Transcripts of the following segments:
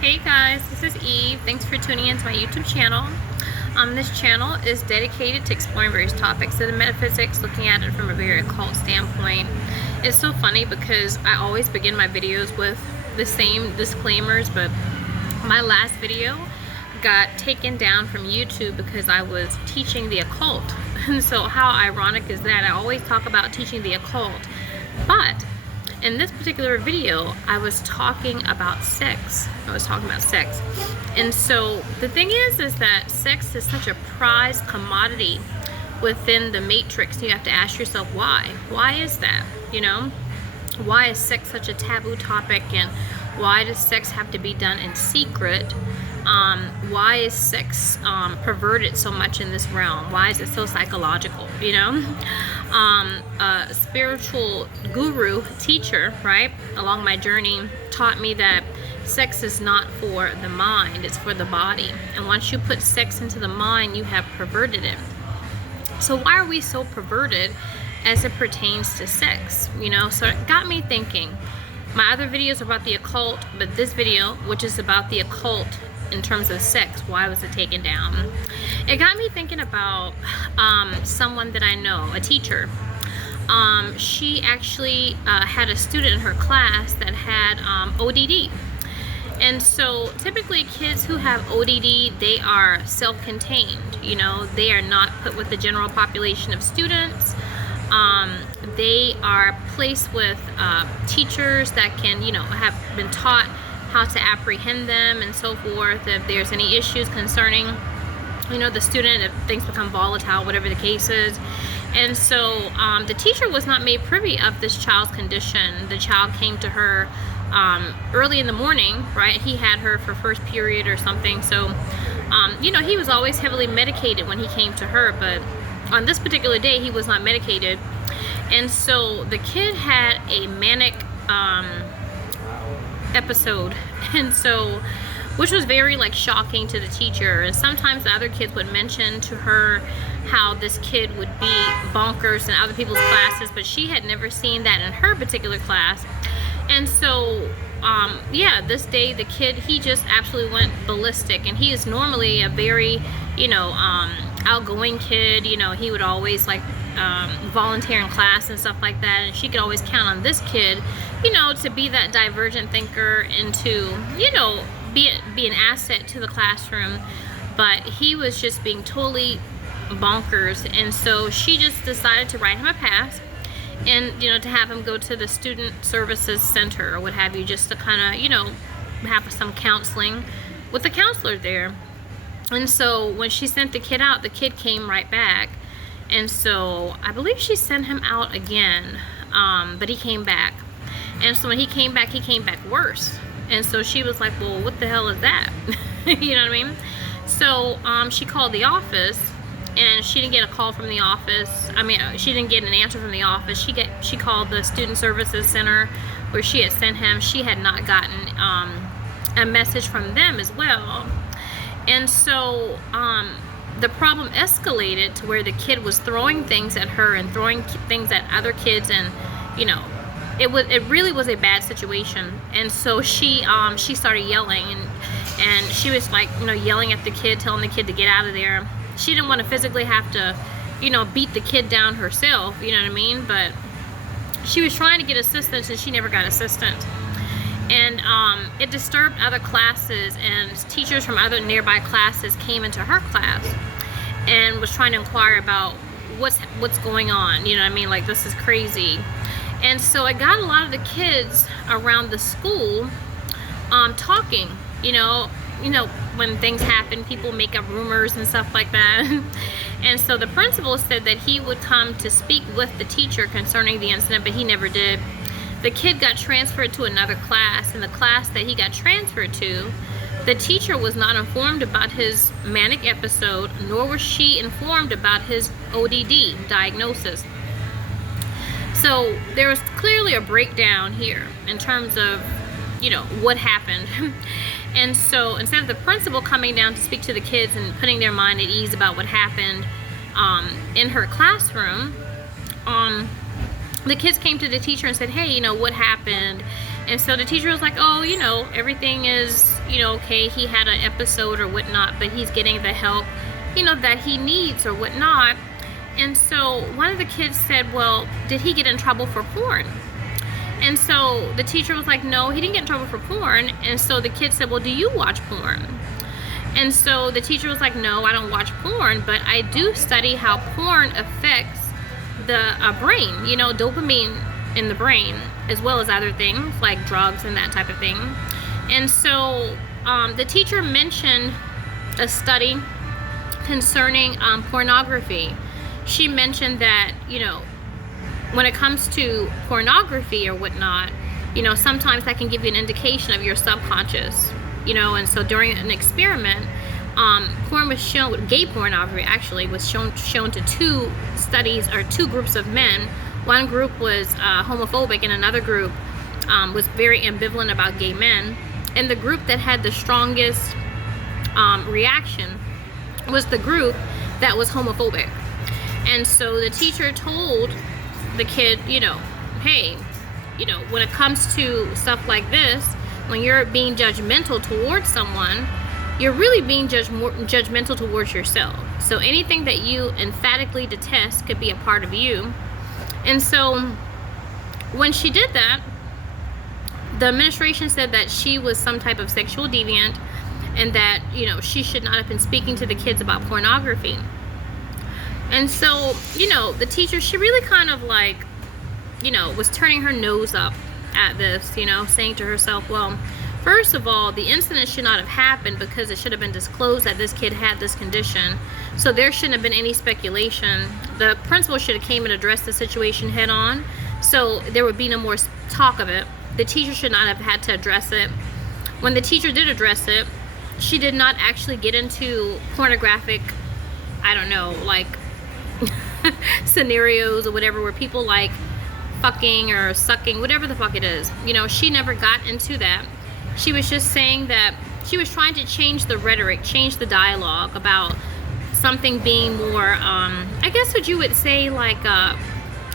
Hey guys, this is Eve. Thanks for tuning into my YouTube channel. This channel is dedicated to exploring various topics of the metaphysics, looking at it from a very occult standpoint. It's so funny because I always begin my videos with the same disclaimers, but my last video got taken down from YouTube because I was teaching the occult. And so how ironic is that? I always talk about teaching the occult, but in this particular video, I was talking about sex. And so the thing is that sex is such a prized commodity within the matrix. You have to ask yourself why. Why is that? You know? Why is sex such a taboo topic, and why does sex have to be done in secret? Why is sex perverted so much in this realm? Why is it so psychological, you know? A spiritual guru teacher, right, along my journey taught me that sex is not for the mind, it's for the body. And once you put sex into the mind, you have perverted it. So why are we so perverted as it pertains to sex? You know, so it got me thinking. My other videos are about the occult, but this video, which is about the occult in terms of sex, why was it taken down? It got me thinking about someone that I know, a teacher. She actually had a student in her class that had ODD. And so typically kids who have ODD, they are self-contained. You know, they are not put with the general population of students. They are placed with teachers that can, you know, have been taught how to apprehend them and so forth. If there's any issues concerning, you know, the student, if things become volatile, whatever the case is. And so the teacher was not made privy of this child's condition. The child came to her early in the morning, right? He had her for first period or something. So, you know, he was always heavily medicated when he came to her, but on this particular day, he was not medicated. And so the kid had a manic episode, and so, which was very like shocking to the teacher. And sometimes the other kids would mention to her how this kid would be bonkers in other people's classes, but she had never seen that in her particular class. And so yeah, this day the kid, he just absolutely went ballistic. And he is normally a very, you know, outgoing kid. You know, he would always like volunteer in class and stuff like that, and she could always count on this kid, you know, to be that divergent thinker and to, you know, be an asset to the classroom. But he was just being totally bonkers, and so she just decided to write him a pass and, you know, to have him go to the student services center or what have you, just to kind of, you know, have some counseling with the counselor there. And so when she sent the kid out, the kid came right back. And so I believe she sent him out again, but he came back. And so when he came back worse. And so she was like, well, what the hell is that? You know what I mean? So she called the office, and she didn't get a call from the office. I mean, she didn't get an answer from the office. She called the student services center where she had sent him. She had not gotten a message from them as well. And so the problem escalated to where the kid was throwing things at her and throwing things at other kids, and, you know, it really was a bad situation. And so she started yelling, and she was like, you know, yelling at the kid, telling the kid to get out of there. She didn't want to physically have to, you know, beat the kid down herself, you know what I mean? But she was trying to get assistance, and she never got assistance. And it disturbed other classes, and teachers from other nearby classes came into her class and was trying to inquire about what's going on, you know what I mean? Like, this is crazy. And so it got a lot of the kids around the school talking, you know, when things happen, people make up rumors and stuff like that. And so the principal said that he would come to speak with the teacher concerning the incident, but he never did. The kid got transferred to another class, and the class that he got transferred to, the teacher was not informed about his manic episode, nor was she informed about his ODD diagnosis. So there was clearly a breakdown here in terms of, you know, what happened. And so instead of the principal coming down to speak to the kids and putting their mind at ease about what happened in her classroom, the kids came to the teacher and said, hey, you know, what happened? And so the teacher was like, oh, you know, everything is, you know, okay. He had an episode or whatnot, but he's getting the help, you know, that he needs or whatnot. And so one of the kids said, well, did he get in trouble for porn? And so the teacher was like, no, he didn't get in trouble for porn. And so the kid said, well, do you watch porn? And so the teacher was like, no, I don't watch porn, but I do study how porn affects the brain, you know, dopamine in the brain, as well as other things like drugs and that type of thing. And so the teacher mentioned a study concerning pornography. She mentioned that, you know, when it comes to pornography or whatnot, you know, sometimes that can give you an indication of your subconscious, you know. And so during an experiment, porn was shown, gay pornography actually was shown to two studies or two groups of men. One group was homophobic and another group was very ambivalent about gay men. And the group that had the strongest reaction was the group that was homophobic. And so the teacher told the kid, you know, hey, you know, when it comes to stuff like this, when you're being judgmental towards someone, you're really being judgmental towards yourself. So anything that you emphatically detest could be a part of you. And so when she did that, the administration said that she was some type of sexual deviant and that, you know, she should not have been speaking to the kids about pornography. And so, you know, the teacher, she really kind of like, you know, was turning her nose up at this, you know, saying to herself, well, first of all, the incident should not have happened because it should have been disclosed that this kid had this condition. So there shouldn't have been any speculation. The principal should have came and addressed the situation head on, so there would be no more talk of it. The teacher should not have had to address it. When the teacher did address it, she did not actually get into pornographic, I don't know, like scenarios or whatever, where people like fucking or sucking, whatever the fuck it is. You know, she never got into that. She was just saying that she was trying to change the rhetoric, change the dialogue about something being more, I guess what you would say, like,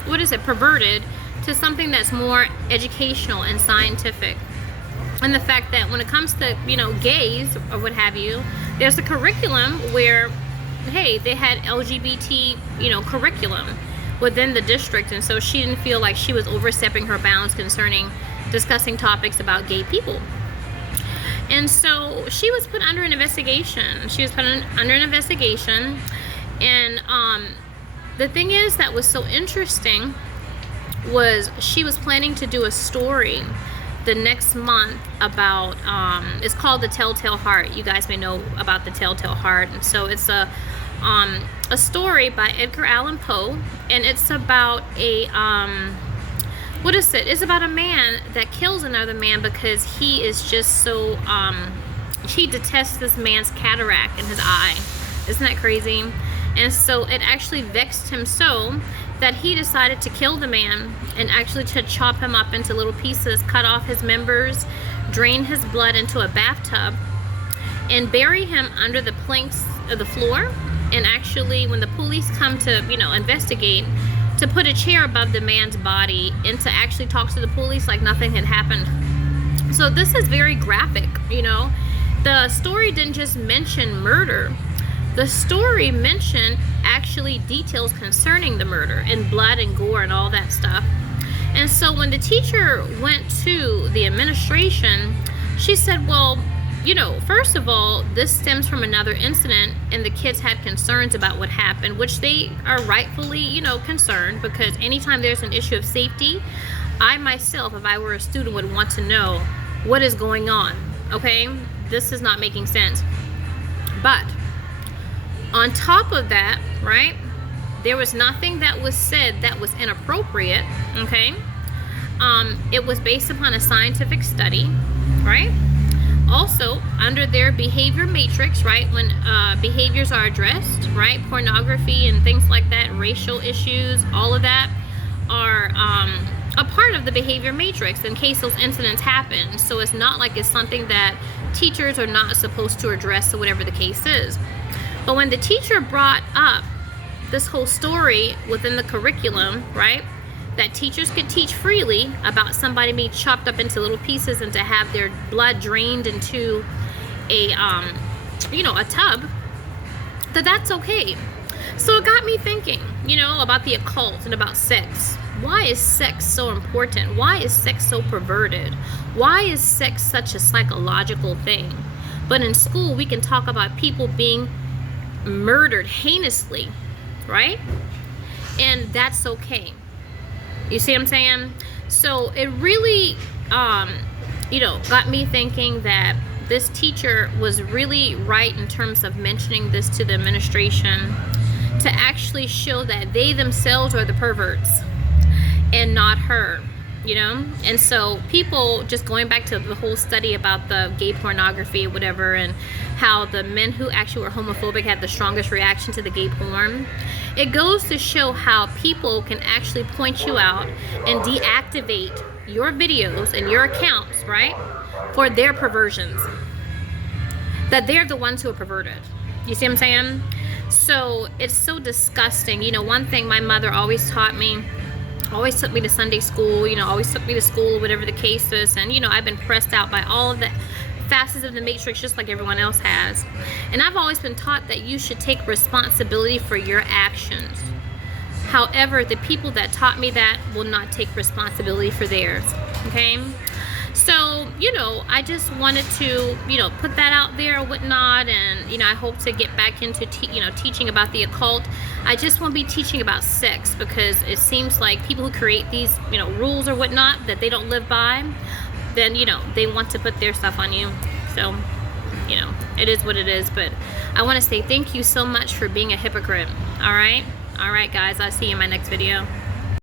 what is it, perverted, to something that's more educational and scientific. And the fact that when it comes to, you know, gays or what have you, there's a curriculum where, hey, they had LGBT, you know, curriculum within the district. And so she didn't feel like she was overstepping her bounds concerning discussing topics about gay people. And so she was put under an investigation. She was put under an investigation. And the thing is that was so interesting was she was planning to do a story the next month about, it's called The Telltale Heart. You guys may know about The Telltale Heart. And so it's a story by Edgar Allan Poe, and it's about a, what is it? It's about a man that kills another man because he is just so, he detests this man's cataract in his eye. Isn't that crazy? And so it actually vexed him so that he decided to kill the man and actually to chop him up into little pieces, cut off his members, drain his blood into a bathtub, and bury him under the planks of the floor. And actually, when the police come to, you know, investigate, to put a chair above the man's body and to actually talk to the police like nothing had happened. So this is very graphic, you know. The story didn't just mention murder. The story mentioned actually details concerning the murder and blood and gore and all that stuff. And so when the teacher went to the administration, she said, well, you know, first of all, this stems from another incident, and the kids had concerns about what happened, which they are rightfully, you know, concerned, because anytime there's an issue of safety, I myself, if I were a student, would want to know what is going on, okay? This is not making sense. But on top of that, right, there was nothing that was said that was inappropriate, okay? It was based upon a scientific study, right? Also, under their behavior matrix, right, when behaviors are addressed, right, pornography and things like that, racial issues, all of that are a part of the behavior matrix in case those incidents happen. So it's not like it's something that teachers are not supposed to address or whatever the case is. But when the teacher brought up this whole story within the curriculum, right, that teachers could teach freely about somebody being chopped up into little pieces and to have their blood drained into a a tub, that's okay. So it got me thinking, about the occult and about sex. Why is sex so important? Why is sex so perverted? Why is sex such a psychological thing? But in school, we can talk about people being murdered heinously, right? And that's okay. You see what I'm saying? So it really, got me thinking that this teacher was really right in terms of mentioning this to the administration, to actually show that they themselves are the perverts and not her, And so people, just going back to the whole study about the gay pornography or whatever, and how the men who actually were homophobic had the strongest reaction to the gay porn, it goes to show how people can actually point you out and deactivate your videos and your accounts, right, for their perversions. That they're the ones who are perverted. You see what I'm saying? So it's so disgusting. One thing my mother always taught me, always took me to Sunday school, always took me to school, whatever the case is. And, I've been pressed out by all of the facets of the matrix just like everyone else has. And I've always been taught that you should take responsibility for your actions. However, the people that taught me that will not take responsibility for theirs. Okay? So, I just wanted to, put that out there or whatnot. And, I hope to get back into, teaching about the occult. I just won't be teaching about sex, because it seems like people who create these, rules or whatnot that they don't live by, then, they want to put their stuff on you. So, it is what it is. But I want to say thank you so much for being a hypocrite. All right? All right, guys. I'll see you in my next video.